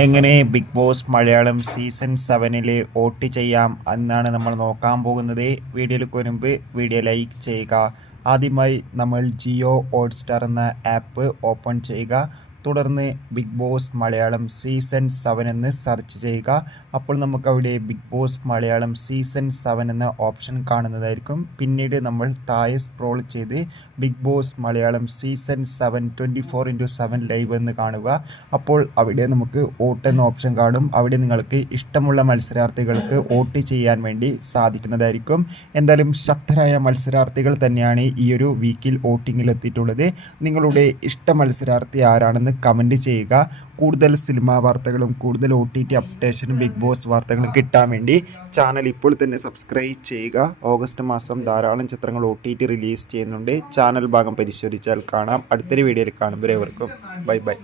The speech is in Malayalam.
എങ്ങനെ ബിഗ് ബോസ് മലയാളം സീസൺ സെവനിൽ വോട്ട് ചെയ്യാം എന്നാണ് നമ്മൾ നോക്കാൻ പോകുന്നത്. വീഡിയോയിലേക്ക് മുൻപ് വീഡിയോ ലൈക്ക് ചെയ്യുക. ആദ്യമായി നമ്മൾ ജിയോ ഹോട്ട്സ്റ്റാർ എന്ന ആപ്പ് ഓപ്പൺ ചെയ്യുക. തുടർന്ന് big boss Malayalam season seven എന്ന് സെർച്ച് ചെയ്യുക. അപ്പോൾ നമുക്ക് അവിടെ big boss Malayalam season seven എന്ന ഓപ്ഷൻ കാണുന്നതായിരിക്കും. പിന്നീട് നമ്മൾ താഴെ സ്ക്രോൾ ചെയ്ത് Bigg Boss Malayalam season seven twenty four into seven live എന്ന് കാണുക. അപ്പോൾ അവിടെ നമുക്ക് വോട്ട് എന്ന ഓപ്ഷൻ കാണും. അവിടെ നിങ്ങൾക്ക് ഇഷ്ടമുള്ള മത്സരാർത്ഥികൾക്ക് വോട്ട് ചെയ്യാൻ വേണ്ടി സാധിക്കുന്നതായിരിക്കും. എന്തായാലും ശക്തരായ മത്സരാർത്ഥികൾ തന്നെയാണ് ഈ ഒരു വീക്കിൽ വോട്ടിങ്ങിൽ എത്തിയിട്ടുള്ളത് നിങ്ങളുടെ ഇഷ്ട മത്സരാർത്ഥി ആരാണെന്ന് കമന്റ് ചെയ്യുക. കൂടുതൽ സിനിമാ വാർത്തകളും കൂടുതൽ ഒ ടി ടി അപ്ഡേഷനും ബിഗ് ബോസ് വാർത്തകളും കിട്ടാൻ വേണ്ടി ചാനൽ ഇപ്പോൾ തന്നെ സബ്സ്ക്രൈബ് ചെയ്യുക. ഓഗസ്റ്റ് മാസം ധാരാളം ചിത്രങ്ങൾ ഒ ടി ടി റിലീസ് ചെയ്യുന്നുണ്ട്. ചാനൽ ഭാഗം പരിശോധിച്ചാൽ കാണാം. അടുത്തൊരു വീഡിയോയിൽ കാണുമ്പോൾ ബൈ ബൈ